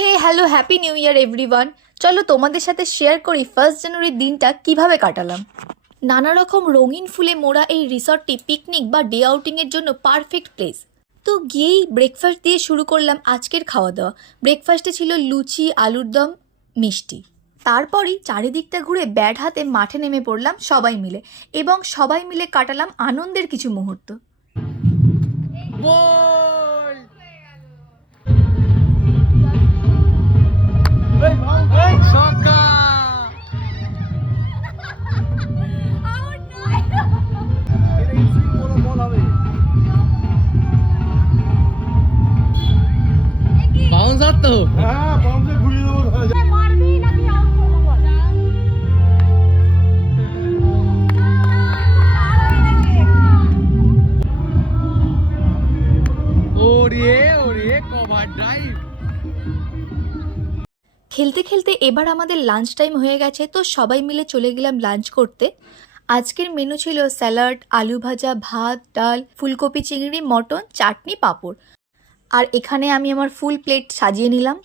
হে hello happy new year everyone. চলো তোমাদের সাথে শেয়ার করি 1 জানুয়ারির দিনটা কিভাবে কাটালাম। নানা রকম রঙিন ফুলে মোড়া এই রিসর্টটি পিকনিক বা ডে আউটিংয়ের জন্য পারফেক্ট প্লেস। তো গিয়েই ব্রেকফাস্ট দিয়ে শুরু করলাম আজকের খাওয়া দাওয়া। ব্রেকফাস্টে ছিল লুচি, আলুর দম, মিষ্টি। তারপরই চারিদিকটা ঘুরে ব্যাট হাতে মাঠে নেমে পড়লাম সবাই মিলে, এবং সবাই মিলে কাটালাম আনন্দের কিছু মুহূর্ত। গোল! ছক্কা! বাউন্সার তো হ্যাঁ বাউন্সে ঘুরিয়ে দেবো তাহলে। মারবি নাকি আউট করবো বল? ওরে ওরে কভার ড্রাইভ। খেলতে খেলতে এবার আমাদের লাঞ্চ টাইম হয়ে গেছে, তো সবাই মিলে চলে গেলাম লাঞ্চ করতে। আজকের মেনু ছিল স্যালাড, আলু ভাজা, ভাত, ডাল, ফুলকপি, চিংড়ি, মটন, চাটনি, পাঁপড়। আর এখানে আমি আমার ফুল প্লেট সাজিয়ে নিলাম।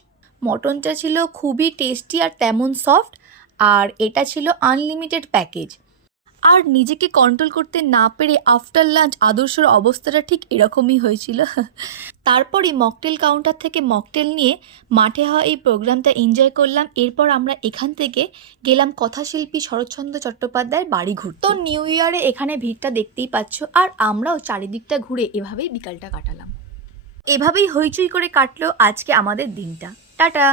মটনটা ছিল খুবই টেস্টি আর তেমন সফট, আর এটা ছিল আনলিমিটেড প্যাকেজ। আর নিজেকে কন্ট্রোল করতে না পেরে আফটার লাঞ্চ আদর্শর অবস্থাটা ঠিক এরকমই হয়েছিল। তারপরে মকটেল কাউন্টার থেকে মকটেল নিয়ে মাঠে হওয়া এই প্রোগ্রামটা এনজয় করলাম। এরপর আমরা এখান থেকে গেলাম কথাশিল্পী শরৎচন্দ্র চট্টোপাধ্যায়ের বাড়ি ঘুরতে। তো নিউ ইয়ারে এখানে ভিড়টা দেখতেই পাচ্ছ, আর আমরাও চারিদিকটা ঘুরে এভাবেই বিকালটা কাটালাম। এভাবেই হইচই করে কাটলো আজকে আমাদের দিনটা। টাটা।